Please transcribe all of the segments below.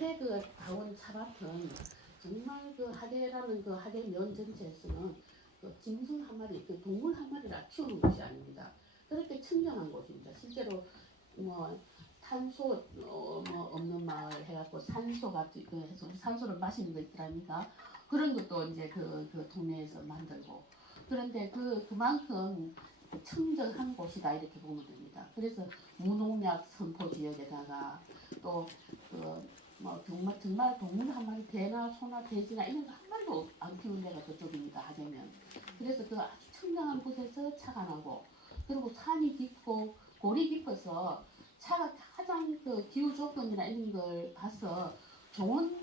하대 그 다원 차밭은 정말 그 하대라는 그 하대 면 전체에서는 그 짐승 한 마리, 그 동물 한 마리라 키우는 곳이 아닙니다. 그렇게 청정한 곳입니다. 실제로 뭐 탄소 뭐 없는 마을 해갖고 산소가 그 해서 산소를 마시는 거 있더랍니다. 그런 것도 이제 그 동네에서 만들고 그런데 그만큼 청정한 곳이다 이렇게 보면 됩니다. 그래서 무농약 선포 지역에다가 또 뭐 정말 동물 한 마리 개나 소나 돼지나 이런 거 한 마리도 안 키우는 데가 그쪽입니다. 하대면. 그래서 그 아주 청정한 곳에서 차가 나고 그리고 산이 깊고 골이 깊어서 차가 가장 그 기후 조건이나 이런 걸 봐서 좋은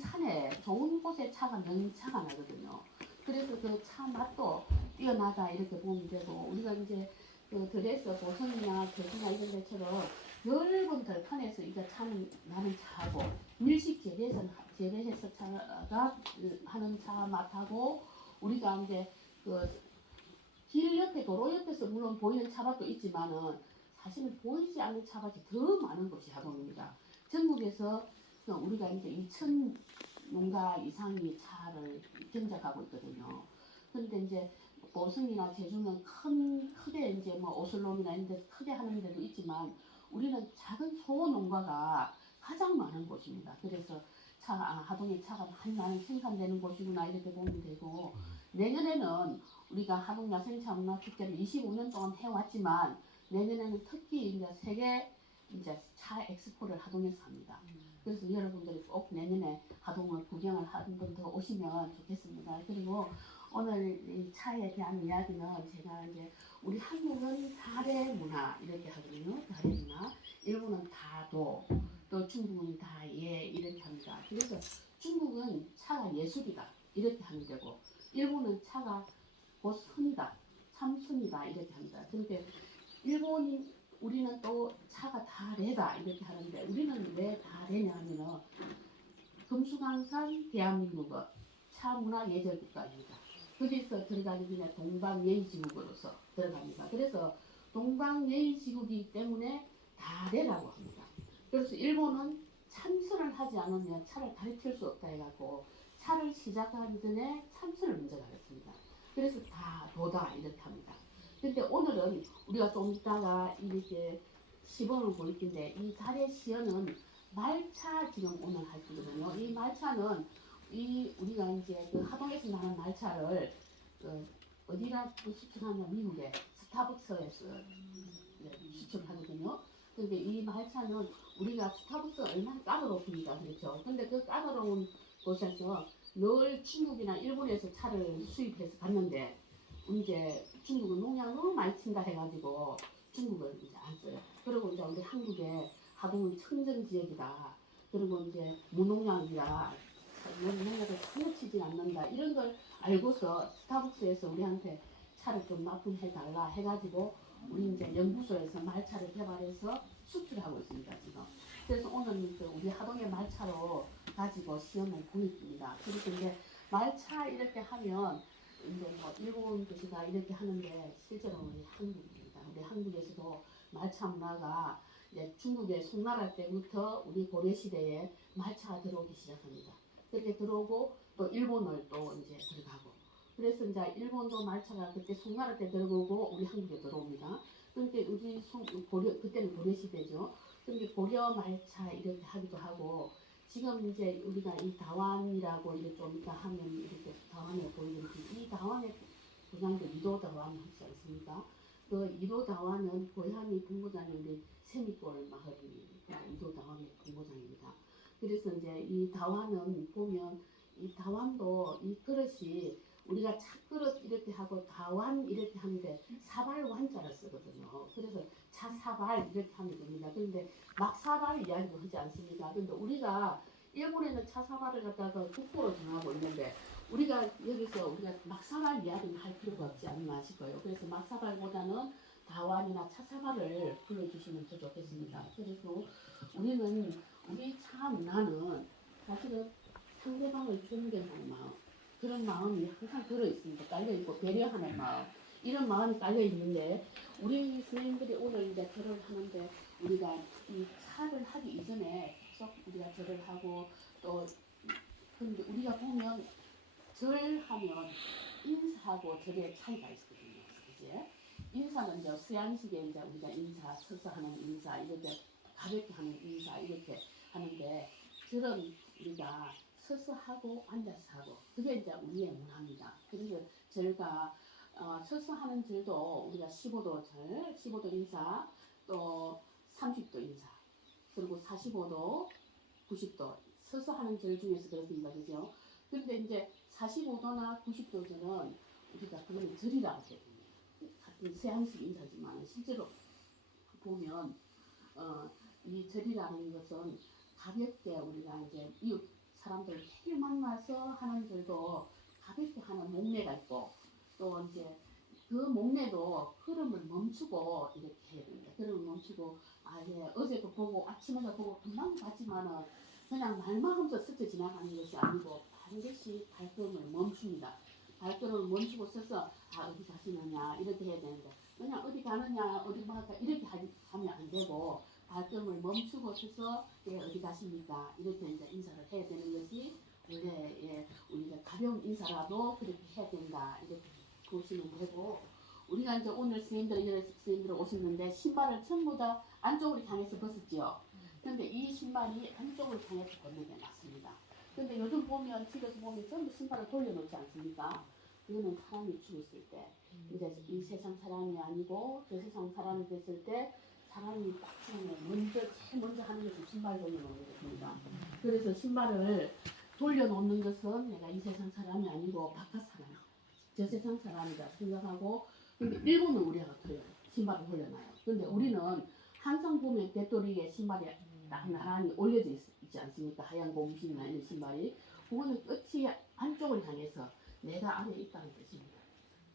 산에 좋은 곳에 차가 명차가 나거든요. 그래서 그 차 맛도 뛰어나다 이렇게 보면 되고 우리가 이제 그 들에서 보성이나 대구나 이런 데처럼 넓은 들판에서 이거 차는 나는 차고 밀식 재배해서 차가 하는 차 맛하고 우리가 이제 그 길 옆에 도로 옆에서 물론 보이는 차밭도 있지만은 사실은 보이지 않는 차밭이 더 많은 곳이 하동입니다. 전국에서 우리가 이제 2천 농가 이상이 차를 경작하고 있거든요. 그런데 이제 보성이나 제주는 크게 이제 뭐 오슬롬이나 이런 데서 크게 하는 데도 있지만 우리는 작은 소농가가 가장 많은 곳입니다. 그래서 하동에 차가 많이 생산되는 곳이구나 이렇게 보면 되고 내년에는 우리가 하동 야생차 문화축제를 25년 동안 해왔지만 내년에는 특히 이제 세계 이제 차 엑스포를 하동에서 합니다. 그래서 여러분들이 꼭 내년에 하동을 구경을 한 번 더 오시면 좋겠습니다. 그리고 오늘 이 차에 대한 이야기는 제가 이제 우리 한국은 다래 문화 이렇게 하거든요. 다래 문화. 일본은 다도, 또 중국은 다예 이렇게 합니다. 그래서 중국은 차가 예술이다 이렇게 하는 데고 일본은 차가 곧 선이다, 참선이다 이렇게 합니다. 그런데 일본이 우리는 또 차가 다래다 이렇게 하는데 우리는 왜 다래냐 하면은 금수강산 대한민국은 차문화 예절 국가입니다. 거기서 들어가는 그냥 동방예의지국으로서 들어갑니다. 그래서 동방예의지국이기 때문에 다래라고 합니다. 그래서 일본은 참선을 하지 않으면 차를 가르칠 수 없다 해갖고 차를 시작하기 전에 참선을 먼저 가르칩니다. 그래서 다도다 이렇게 합니다. 근데 오늘은 우리가 좀 이따가 이렇게 시범을 보일 텐데 이 달의 시연은 말차 지금 오늘 할 거거든요. 이 말차는 우리가 이제 그 하동에서 나는 말차를 어디라 수출하냐 미국에 스타벅스에서 수출을 하거든요. 근데 이 말차는 우리가 스타벅스 얼마나 까다롭습니까? 그렇죠. 근데 그 까다로운 곳에서 늘 중국이나 일본에서 차를 수입해서 갔는데 이제 중국은 농약 너무 많이 친다 해가지고 중국을 이제 안 써요. 그리고 이제 우리 한국에 하동은 청정 지역이다. 그리고 이제 무농약이다. 농약을 전혀 치지 않는다. 이런 걸 알고서 스타벅스에서 우리한테 차를 좀 납품해달라 해가지고 우리 이제 연구소에서 말차를 개발해서 수출하고 있습니다 지금. 그래서 오늘 우리 하동의 말차로 가지고 시험을 보입니다. 그리고 이제 말차 이렇게 하면 이제 뭐 일본 도시가 이렇게 하는데 실제로 우리 한국입니다. 우리 한국에서도 말차 문화가 중국의 송나라 때부터 우리 고려 시대에 말차가 들어오기 시작합니다. 그렇게 들어오고 또 일본을 또 이제 들어가고 그래서 이제 일본도 말차가 그때 송나라 때 들어오고 우리 한국에 들어옵니다. 그러니까 우리 고려 그때는 고려 시대죠. 그러니까 고려 말차 이렇게 하기도 하고 지금 이제 우리가 이 다완이라고 이렇게 좀 이따 하면 이렇게 다완에 보이는지 이 다완의 고향도 이도 다완 하지 않습니까? 그 이도 다완은 고향이 본고장이 우리 세미골 마을이 이도 다완의 본고장입니다. 그래서 이제 이 다완은 보면 이 다완도 이 그릇이 우리가 차그릇 이렇게 하고 다완 이렇게 하는데 사발 완자를 쓰거든요. 그래서 차사발 이렇게 하면 됩니다. 그런데 막사발 이야기도 하지 않습니까? 그런데 우리가 일본에는 차사발을 갖다가 국보로 정하고 있는데 우리가 여기서 우리가 막사발 이야기는 할 필요가 없지 않나 싶어요. 그래서 막사발보다는 다완이나 차사발을 불러주시면 더 좋겠습니다. 그래서 우리는 우리 차 문화는 사실은 상대방을 존경하는 마음 그런 마음이 항상 들어있습니다. 깔려있고 배려하는 마음 이런 마음이 깔려있는데 우리 선생님들이 오늘 이제 결혼을 하는데 우리가 이 차를 하기 이전에 계속 우리가 절을 하고 또 근데 우리가 보면 절하면 인사하고 절의 차이가 있거든요. 이제 인사는 이제 서양식의 이제 우리가 인사, 서서 하는 인사 이렇게 가볍게 하는 인사 이렇게 하는데 절은 우리가 서서 하고 앉아서 하고 그게 이제 우리의 문화입니다. 그래서 절과 서서 하는 절도 우리가 15도 절, 15도 인사, 또 30도 인사, 그리고 45도, 90도 서서 하는 절 중에서 그렇습니다. 그죠? 근데 이제 45도나 90도 절은 우리가 그거는 절이라고 해요. 같은 서양식 인사지만 실제로 보면 이 절이라는 것은 가볍게 우리가 이제 이웃 사람들 매일 만나서 하는 절도 가볍게 하는 목례가 있고 또 이제 그 목례도 흐름을 멈추고 이렇게 해야 됩니다. 흐름을 멈추고 어제도 보고 아침에도 보고 금방 봤지만은 그냥 말만 하면서 스쳐 지나가는 것이 아니고 반드시 발걸음을 멈춥니다. 발걸음을 멈추고 서서 어디 가시느냐 이렇게 해야 되는데 그냥 어디 가느냐 어디 갈까 이렇게 하면 안 되고 발걸음을 멈추고 서서 어디 가십니까 이렇게 이제 인사를 해야 되는 것이 원래 우리가 가벼운 인사라도 그렇게 해야 된다 이렇게 보시면 되고 우리가 이제 오늘 스님들 오셨는데 신발을 전부 다 안쪽으로 향해서 벗었지요. 근데 이 신발이 안쪽으로 향해서 벗는 게 맞습니다. 근데 요즘 보면 집에서 보면 전부 신발을 돌려놓지 않습니까? 그거는 사람이 죽었을 때 이제 이 세상 사람이 아니고 저 세상 사람이 됐을 때 사람이 딱 죽으면 제일 먼저 하는 것이 신발 돌려놓는 것입니다. 그래서 신발을 돌려놓는 것은 내가 이 세상 사람이 아니고 바깥 사람, 저 세상 사람이다 생각하고 근데 일본은 우리가 신발을 돌려놔요. 근데 우리는 항상 보면 배터리에 신발이 딱 나란히 올려져 있지 않습니까? 하얀 고무신이나 이런 신발이 그거는 끝이 안쪽을 향해서 내가 안에 있다는 뜻입니다.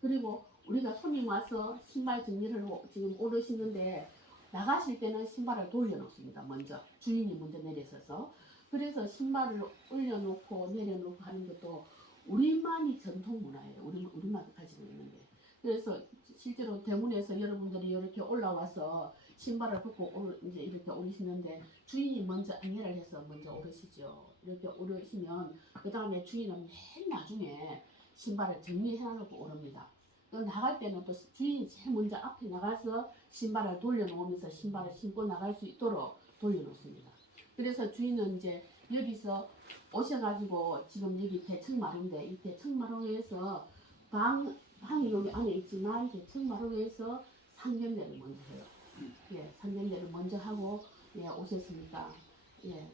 그리고 우리가 손님 와서 신발 정리를 지금 오르시는데 나가실 때는 신발을 돌려놓습니다. 먼저 주인이 먼저 내려서서 그래서 신발을 올려놓고 내려놓고 하는 것도 우리만이 전통 문화예요. 우리만 가지고 있는데 그래서 실제로 대문에서 여러분들이 이렇게 올라와서 신발을 벗고 이제 이렇게 오르시는데 주인이 먼저 안내를 해서 먼저 오르시죠. 이렇게 오르시면 그 다음에 주인은 맨 나중에 신발을 정리해놓고 오릅니다. 또 나갈 때는 또 주인이 제일 먼저 앞에 나가서 신발을 돌려놓으면서 신발을 신고 나갈 수 있도록 돌려놓습니다. 그래서 주인은 이제 여기서 오셔가지고 지금 여기 대청마루인데 이 대청마루에서 방이 여기 안에 있지만 대청마루에서 상견례를 먼저 해요. 상견례를 먼저 하고 오셨습니까?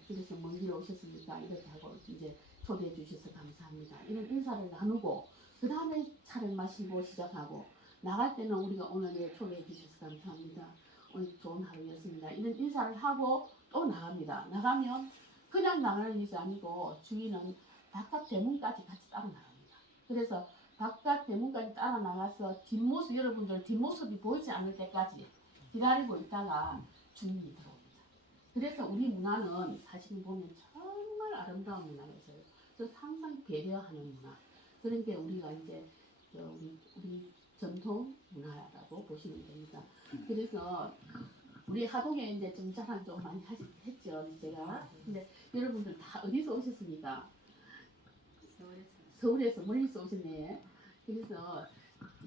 그래서 먼 길 오셨습니까? 이렇게 하고 이제 초대해 주셔서 감사합니다. 이런 인사를 나누고 그 다음에 차를 마시고 시작하고 나갈 때는 우리가 오늘 초대해 주셔서 감사합니다. 오늘 좋은 하루였습니다. 이런 인사를 하고 또 나갑니다. 나가면 그냥 나가는 것이 아니고 주인은 바깥 대문까지 같이 따라 나갑니다. 그래서 바깥 대문까지 따라 나가서 뒷모습 여러분들 뒷모습이 보이지 않을 때까지 기다리고 있다가 주인이 들어옵니다. 그래서 우리 문화는 사실 보면 정말 아름다운 문화가 있어요. 그래서 항상 배려하는 문화. 그런 게 우리가 이제 우리 전통 문화라고 보시면 됩니다. 그래서 우리 하동에 이제 좀 자랑 좀 많이 했죠, 제가. 근데 여러분들 다 어디서 오셨습니까? 서울에서 멀리서 오셨네. 그래서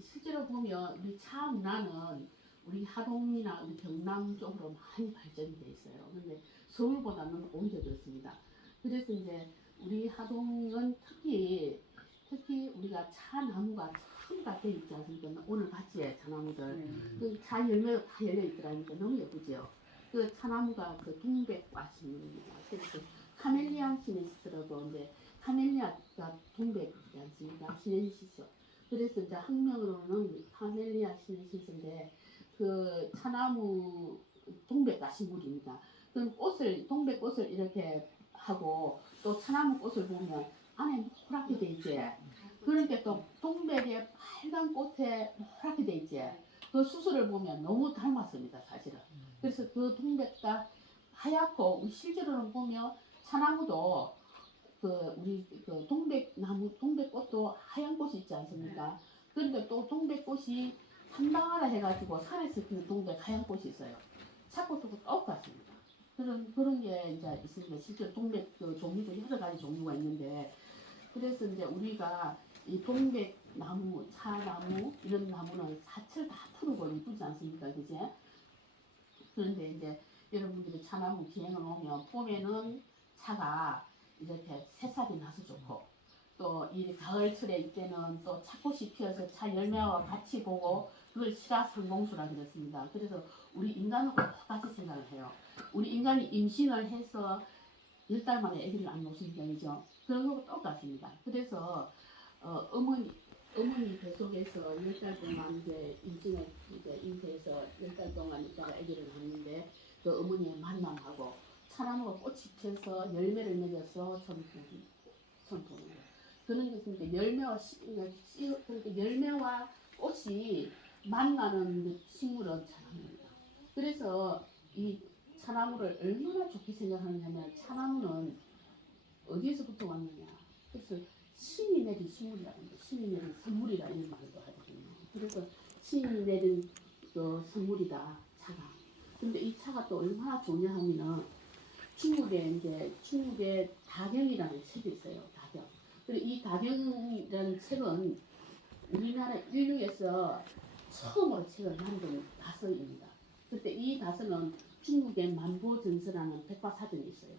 실제로 보면 우리 차 문화는 우리 하동이나 우리 경남 쪽으로 많이 발전이 돼 있어요. 근데 서울보다는 오히려 그렇습니다. 그래서 이제 우리 하동은 특히 우리가 차 나무가 참 밭에 있지 않습니까? 오늘 봤지 차나무들. 그 차 열매가 다 열려 있더라니까 너무 예쁘죠. 그 차나무가 그 동백꽃입니다. 그래서 카멜리아 시네시스라고 이제 카멜리아가 동백이지 않습니까? 시네시스. 그래서 이제 학명으로는 카멜리아 시네시스인데 그 차나무 동백꽃이물입니다. 그 동백꽃을 이렇게 하고 또 차나무 꽃을 보면 안에 노랗게 돼 있지. 그러니까 또 동백의 빨간 꽃에 노랗게 돼 있지. 그 수술을 보면 너무 닮았습니다, 사실은. 그래서 그 동백과 하얗고 실제로는 보면 차나무도 우리 그 동백꽃도 하얀 꽃이 있지 않습니까? 그런데 또 동백꽃이 한방하라 해가지고 산에서 피는 동백 하얀 꽃이 있어요. 차꽃하고 똑같습니다. 그런 게 이제 있습니다. 실제 동백 그 종류도 여러 가지 종류가 있는데 그래서 이제 우리가 이 동백나무, 차나무 이런 나무는 사철 다 푸르고 이쁘지 않습니까, 그제? 그런데 이제 여러분들이 차나무 기행을 오면 봄에는 차가 이렇게 새싹이 나서 좋고 또 이 가을철에 이때는 또 차꽃이 피어서 차 열매와 같이 보고 그걸 실화상봉수라 그랬습니다. 그래서 우리 인간은 똑같이 생각을 해요. 우리 인간이 임신을 해서 10달 만에 아기를 안 놓습니까, 그죠? 그런 거하고 똑같습니다. 그래서 어머니 뱃속에서 10달 동안 이제 임신을 이제 잉태해서 10달 동안 있다가 아기를 낳는데 그 어머니의 만남하고 차나무가 꽃이 피어서 열매를 맺어서 손보는 거예요. 그런 것은 이제 그러니까 열매와 꽃이 만나는 식물은 차나무입니다. 그래서 이 차나무를 얼마나 좋게 생각하느냐면 차나무는 어디에서부터 왔느냐. 그래서 신이 내린 식물이라고 합니다. 신이 내린 선물이라 이런 말도 하거든요. 그래서 신이 내린 그 선물이다 차가. 근데 이 차가 또 얼마나 좋냐 하면은 중국에 다경이라는 책이 있어요. 다경. 그리고 이 다경이라는 책은 우리나라 인류에서 처음으로 책을 만든 다서입니다. 그때 이 다서는 중국의 만보전서라는 백과사전이 있어요.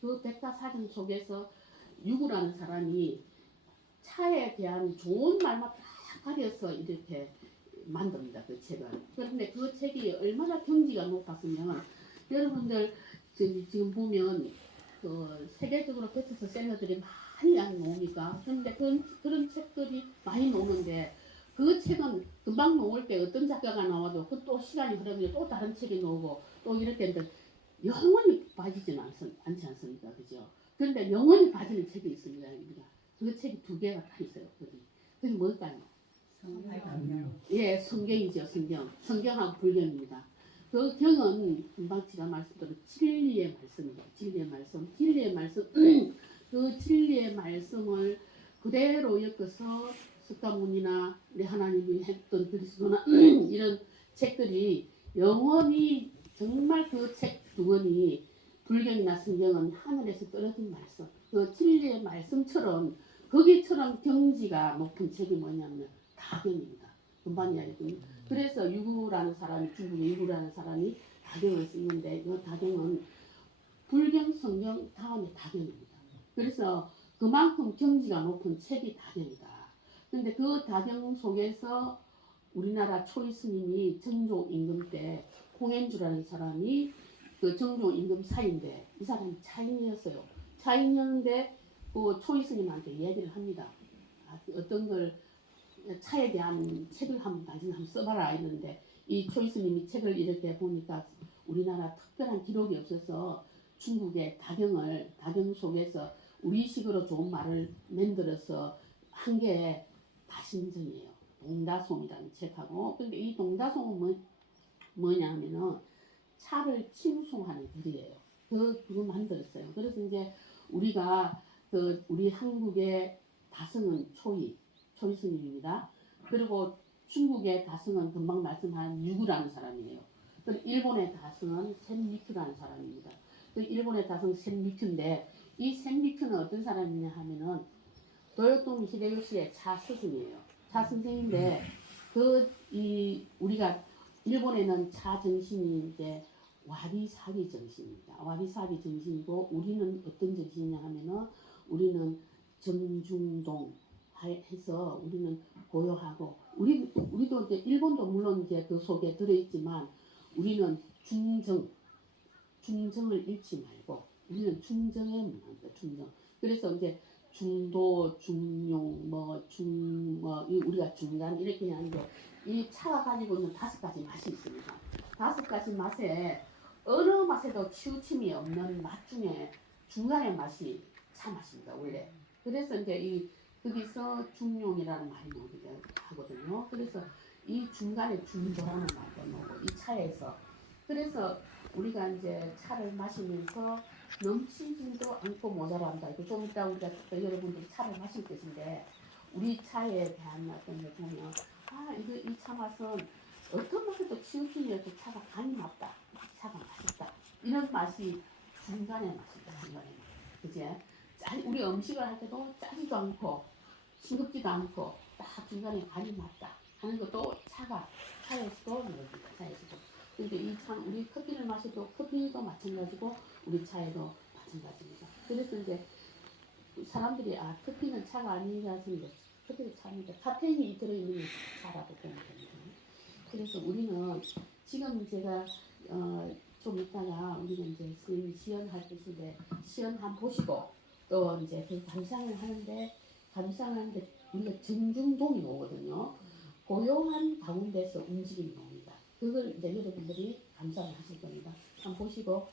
그 백과사전 속에서 유구라는 사람이 차에 대한 좋은 말만 딱 가려서 이렇게 만듭니다. 그 책을. 그런데 그 책이 얼마나 경지가 높았으면 여러분들 지금 보면 그 세계적으로 베스트셀러들이 많이 안 나오니까 그런데 그런 책들이 많이 나오는데 그 책은 금방 나올 때 어떤 작가가 나와도 그 또 시간이 흐르면 또 다른 책이 나오고 또 이럴 때인데 영원히 빠지지는 않지 않습니까, 그죠? 그런데 영원히 빠지는 책이 있습니다. 그 책이 2개가 다 있어요. 그게 뭘까요? 예, 성경이죠. 성경하고 불경입니다. 그 경은 금방 제가 말씀드린 진리의 말씀이에요. 진리의 말씀. 그 진리의 말씀을 그대로 엮어서 석가모니나 우리 하나님이 했던 그리스도나 이런 책들이 영원히 정말 그 책 2권이 불경이나 성경은 하늘에서 떨어진 말씀. 그 진리의 말씀처럼 거기처럼 경지가 높은 책이 뭐냐면 다경입니다. 금방 이야기했더니 그래서 중국의 유구라는 사람이 다경을 쓰는데 이 다경은 불경 성경 다음에 다경입니다. 그래서 그만큼 경지가 높은 책이 다경이다. 근데 그 다경 속에서 우리나라 초이 스님이 정조 임금 때 홍현주라는 사람이 그 정조 임금 사인데 이 사람이 차인이었어요. 차인이었는데 그 초이 스님한테 얘기를 합니다. 어떤 걸 차에 대한 책을 한번 써봐라 이러는데 이 초이 스님이 책을 이렇게 보니까 우리나라 특별한 기록이 없어서 중국의 다경 속에서 우리식으로 좋은 말을 만들어서 한 게 다신전이에요. 동다솜이라는 책하고 근데 이 동다솜은 뭐냐 하면은 차를 칭송하는 글이에요. 그거 만들었어요. 그래서 이제 우리가 우리 한국의 다승은 초이 스님입니다. 그리고 중국의 다승은 금방 말씀한 유구라는 사람이에요. 그리고 일본의 다승은 센미큐라는 사람입니다. 일본의 다승 센미큐인데 이 센미큐는 어떤 사람이냐 하면은 도요토미 히데요시의 차 스승이에요. 차 선생인데 우리가 일본에는 차 정신이 이제 와비사비 정신입니다. 와비사비 정신이고 우리는 어떤 정신이냐 하면은 우리는 정중동 해서 우리는 고요하고 우리도 이제 일본도 물론 이제 그 속에 들어있지만 우리는 중정을 잃지 말고 우리는 중정에 문화입니다. 중정. 그래서 이제 중도, 중용, 우리가 중간 이렇게 하는데 이 차가 가지고 있는 5가지 맛이 있습니다. 5가지 맛에 어느 맛에도 치우침이 없는 맛 중에 중간의 맛이 차 맛입니다. 원래. 그래서 이제 거기서 중용이라는 말이 나오기도 하거든요. 그래서 이 중간에 중도라는 말도 나오고 이 차에서 그래서 우리가 이제 차를 마시면서 넘치지도 않고 모자란다. 이거 좀 이따 우리가 여러분들이 차를 마실 것인데 우리 차에 대한 어떤 걸 보면 이 차 맛은 어떤 맛에도 치우침이 없이 차가 간이 납다. 차가 맛있다. 이런 맛이 중간의 맛이다. 중간의 맛. 그제? 우리 음식을 할 때도 짜지도 않고 싱겁지도 않고 딱 중간에 간이 맞다 하는 것도 차에서도 느낍니다. 차에서도. 그러니까 이 참 우리 커피를 마셔도 커피도 마찬가지고 우리 차에도 마찬가지입니다. 그래서 이제 사람들이 커피는 차가 아니라서 이제 커피는 차입니다. 카페인이 들어있는 게 차라고 보면 됩니다. 그래서 우리는 지금 제가 좀 이따가 우리는 이제 선생님 시연할 것인데 시연 한번 보시고 또 이제 그 감상을 하는데 우리가 정중동이 오거든요. 고요한 가운데서 움직임이 옵니다. 그걸 이제 여러분들이 감상을 하실 겁니다. 한번 보시고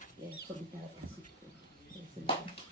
좀 이따가 다시 뵙겠습니다.